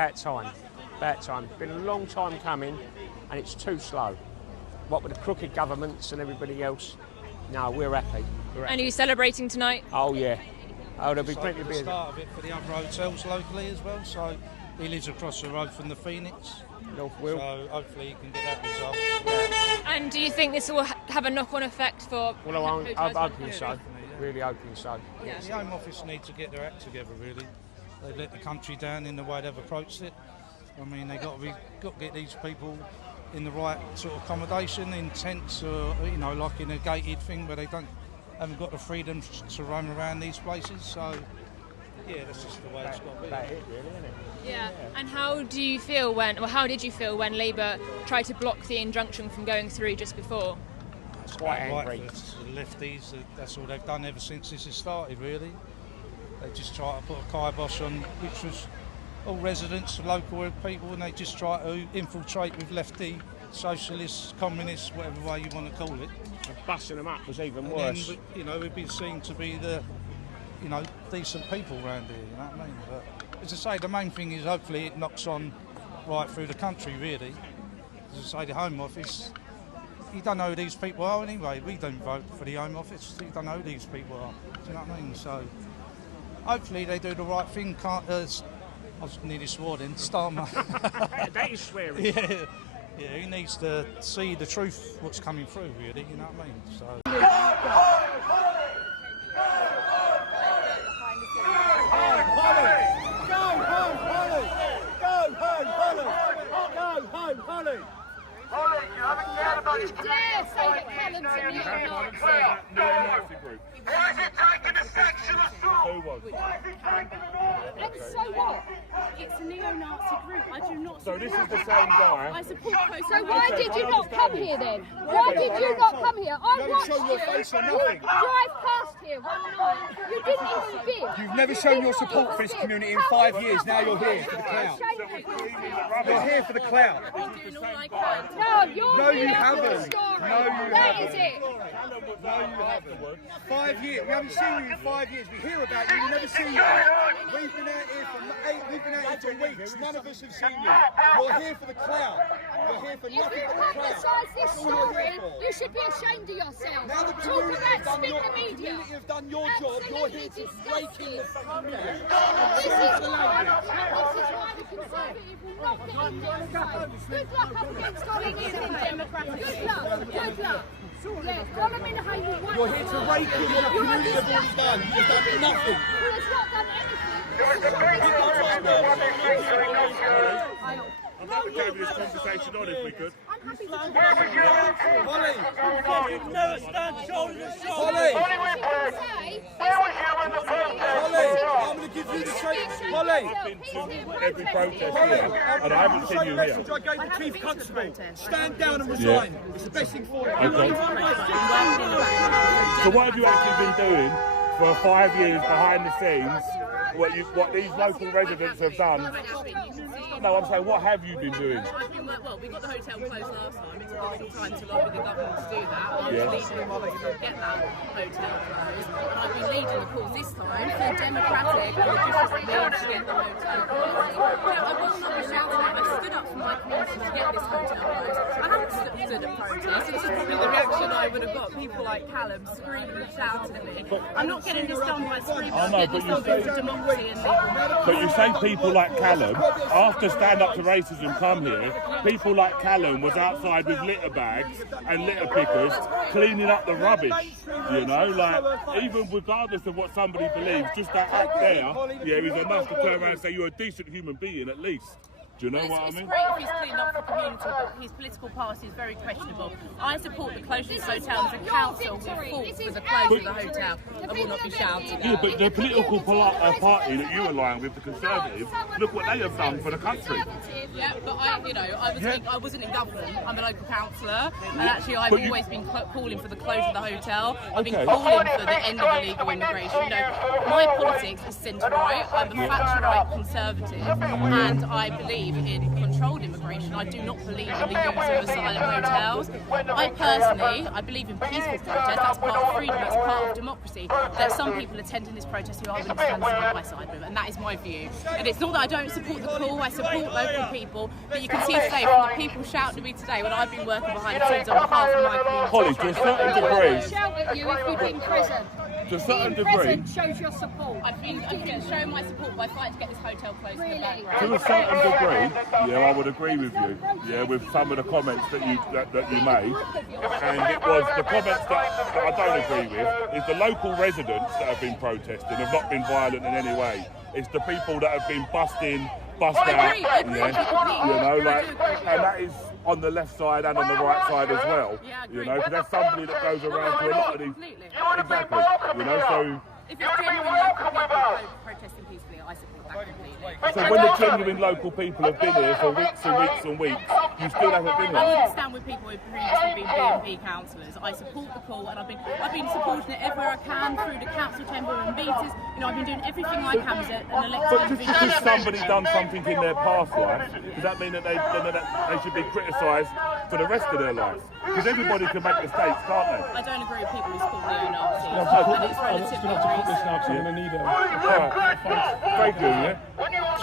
about time. About time. Been a long time coming, and it's too slow. What with the crooked governments and everybody else, no, we're happy. And are you celebrating tonight? Oh yeah. Oh, there'll be plenty of beer. Start of it for the other hotels locally as well. So he lives across the road from the Phoenix. North Will. So hopefully he can get that resolved. Yeah. And do you think this will have a knock-on effect for? Well, I'm hoping so. Really hoping so. Yeah. The Home Office need to get their act together. Really, they've let the country down in the way they've approached it. I mean, they got to get these people in the right sort of accommodation, in tents, or like in a gated thing where they haven't got the freedom to roam around these places. So yeah, that's just the way it's got to be. That's it, really, isn't it? Yeah. And how do you feel how did you feel when Labour tried to block the injunction from going through just before? It's quite angry. angry. The lefties, that's all they've done ever since this has started, really. They just try to put a kibosh on, which was all residents, local people, and they just try to infiltrate with lefty, socialists, communists, whatever way you want to call it. And busting them up was even and worse. Then, we've been seen to be the, decent people around here, you know what I mean? But as I say, the main thing is hopefully it knocks on right through the country, really. As I say, the Home Office, you don't know who these people are anyway. We don't vote for the Home Office. You don't know who these people are. Do you know what I mean? So hopefully they do the right thing. I was nearly swore then. Starmer. That is swearing. Yeah, he needs to see the truth, what's coming through, really. You know what I mean? So. Holly, you haven't cared about this dare say that Callum's a neo-Nazi group. Why is it taking a sexual assault? Who was? Why is it taking an order? And so what? It's a neo-Nazi group. I do not So support this is the same guy. I support So why did you not come here then? Why did you not come here? I watched you drive past here one night. You didn't even bid. You've never shown your support for this community in 5 years. Now you're here for the clout. You're here for the clout. No, you're No, you here for the haven't. story. No, you That haven't. is it. No, you haven't. 5 years. We haven't seen you in 5 years. We hear about you. We never see you. We've been out here for weeks. None of us have seen you. You're here for the clout. You're here for If nothing you but the clout. publicise this That's all you're story, here for. you should be ashamed of yourself. Now the Talk community about have done spin your the media. community have done your job. You're here to break in the fucking This is why the Conservative will not get in their side. Good luck up against Ollie Needham, Democrats. Good luck. Good luck. Yeah, follow me to how you want. You're here to rake in what the community have already done. You've done nothing. Who has not done anything. I'd like to carry this conversation on if we could. I'm happy to talk. Holly! Never stand shoulder to Holly! Where was you when the protest Holly! I'm going to give you the straight. Holly! I've been to every protest here, and I haven't seen you here. I gave the Chief Constable. Stand down and resign. It's the best thing for you. Okay. So what have you actually been doing for 5 years behind the scenes? What these local residents have done? No, I'm saying, what have you been doing? Well, we got the hotel closed last time. It took a long time to lobby the government to do that. I was leading the cause to get that hotel closed. And I've been leading the cause this time for the democratic and legitimate means to get the hotel closed. I will not be shouting it. I stood up for my community to get this hotel closed. I haven't stood at protest. This is probably the reaction I would have got. People like Callum screaming and shouting at me. I'm not getting this done by screaming. I'm getting this done for democracy and legal. But you say people like Callum, after Stand Up to Racism come here, people like Callum was outside with litter bags and litter pickers cleaning up the rubbish, you know, like, even regardless of what somebody believes, just that act there, is enough to turn around and say you're a decent human being at least. Do you know what I mean? It's great if he's cleaning up the community, but his political party is very questionable. I support the closure of this hotel as a council will fought for the closure of the hotel. I will not be shouting. Yeah, but the political party that you align with, the Conservatives, look what they have done for the country. Yeah, but I wasn't in government. I'm a local councillor, and actually I've always been calling for the closure of the hotel. I've been calling for the end of illegal immigration. You know, my politics is centre right. I'm a fact right Conservative, and I believe believe in controlled immigration. I do not believe in the use of asylum hotels. I believe in peaceful protest. That's part of freedom, that's part of democracy. There's some people attending this protest who I wouldn't stand side by side with, and that is my view. And it's not that I don't support the call, I support local people, but you can see today from the people shouting at me today when I've been working behind the scenes on behalf of my community. Holly, to a certain degree. Shout at you if you'd in prison. To a certain Being degree. present shows your support. I've been showing my support by fighting to get this hotel closed in the To background. a certain degree, yeah, I would agree with you. Yeah, with some of the comments that you made, and it was the comments that I don't agree with. Is the local residents that have been protesting have not been violent in any way. It's the people that have been bust out. I agree. And that is on the left side and on the right side as well. Yeah, I agree. You know, because there's somebody that goes around to a lot of these. Completely. Exactly. You know, so. If it's genuine local people protesting peacefully, I support that completely. So when the genuine local people have been here for weeks and weeks and weeks, you still haven't been I here. wouldn't stand with people who've previously been B&B councillors. I support the call, and I've been supporting it everywhere I can through the council chamber and meetings. You know, I've been doing everything I can as an elected But just individual. because somebody done something in their past life, does that mean that they should be criticised for the rest of their lives? Because everybody can make mistakes, can't they? I don't agree with people who support neo-Nazis, I'm and it's relatively recent. Thank you, yeah?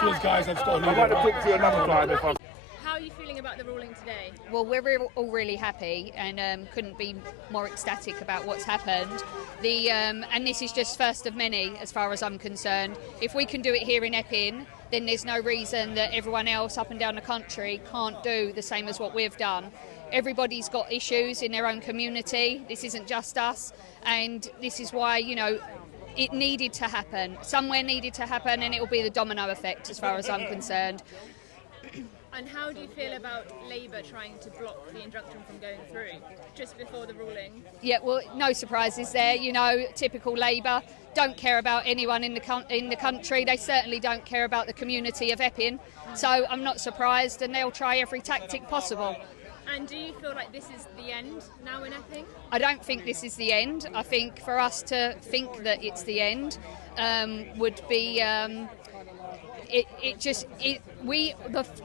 Cheers, guys. I've just got to leave. I'd like to talk to you another time if I. How are you feeling about the ruling today? Well, we're all really happy and couldn't be more ecstatic about what's happened. And this is just first of many, as far as I'm concerned. If we can do it here in Epping, then there's no reason that everyone else up and down the country can't do the same as what we've done. Everybody's got issues in their own community. This isn't just us, and this is why, you know, it needed to happen. Somewhere needed to happen, and it will be the domino effect as far as I'm concerned. And how do you feel about Labour trying to block the injunction from going through just before the ruling? Yeah, well, no surprises there. You know, typical Labour. Don't care about anyone in the country. They certainly don't care about the community of Epping. So I'm not surprised, and they'll try every tactic possible. And do you feel like this is the end now in Epping? I don't think this is the end. I think for us to think that it's the end would be.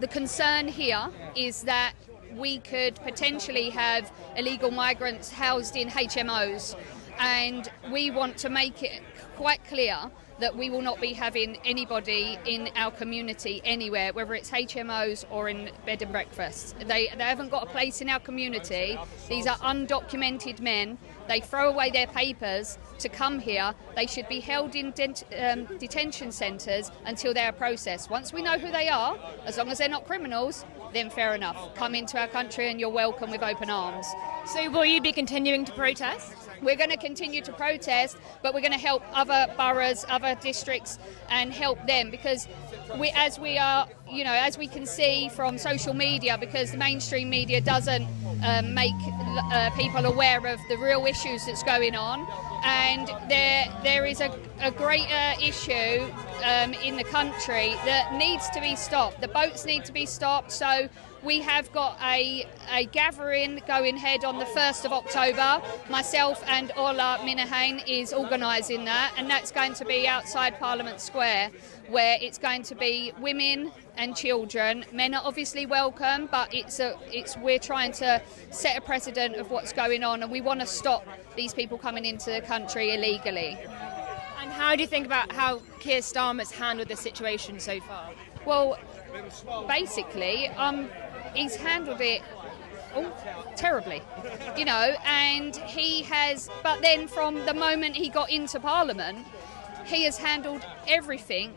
The concern here is that we could potentially have illegal migrants housed in HMOs, and we want to make it quite clear that we will not be having anybody in our community anywhere, whether it's HMOs or in bed and breakfasts. They haven't got a place in our community. These are undocumented men. They throw away their papers to come here. They should be held in detention centres until they are processed. Once we know who they are, as long as they're not criminals, then fair enough. Come into our country and you're welcome with open arms. So will you be continuing to protest? We're going to continue to protest, but we're going to help other boroughs, other districts, and help them, because as we can see from social media, because the mainstream media doesn't make people aware of the real issues that's going on, and there is a greater issue in the country that needs to be stopped. The boats need to be stopped, so we have got a gathering going ahead on the 1st of October. Myself and Ola Minahan is organising that, and that's going to be outside Parliament Square, where it's going to be women and children. Men are obviously welcome, but we're trying to set a precedent of what's going on, and we want to stop these people coming into the country illegally. And how do you think about how Keir Starmer's handled the situation so far? Well, basically, he's handled it terribly, and he has, but then from the moment he got into Parliament, he has handled everything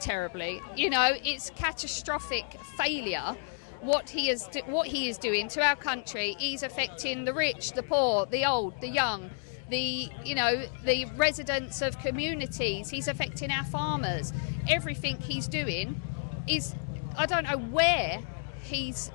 terribly. It's catastrophic failure what he is doing to our country. He's affecting the rich, the poor, the old, the young, the residents of communities. He's affecting our farmers. Everything he's doing is, I don't know where he's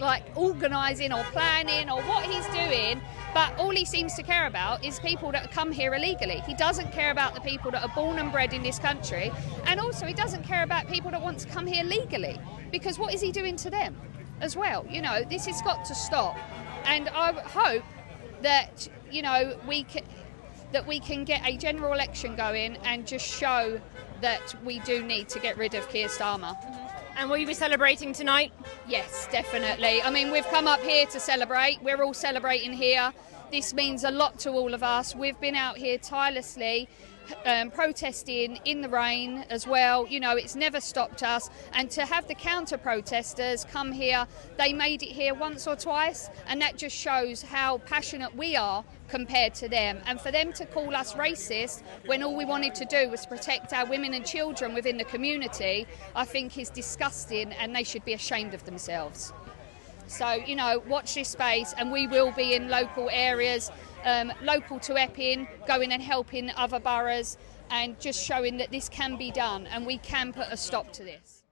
like organising or planning or what he's doing, but all he seems to care about is people that come here illegally. He doesn't care about the people that are born and bred in this country, and also he doesn't care about people that want to come here legally, because what is he doing to them as well? This has got to stop, and I hope that we can get a general election going and just show that we do need to get rid of Keir Starmer. And will you be celebrating tonight? Yes, definitely. I mean, we've come up here to celebrate. We're all celebrating here. This means a lot to all of us. We've been out here tirelessly protesting in the rain as well. You know, it's never stopped us. And to have the counter-protesters come here, they made it here once or twice, and that just shows how passionate we are compared to them. And for them to call us racist when all we wanted to do was protect our women and children within the community, I think is disgusting, and they should be ashamed of themselves. So, you know, watch this space, and we will be in local areas, local to Epping, going and helping other boroughs and just showing that this can be done and we can put a stop to this.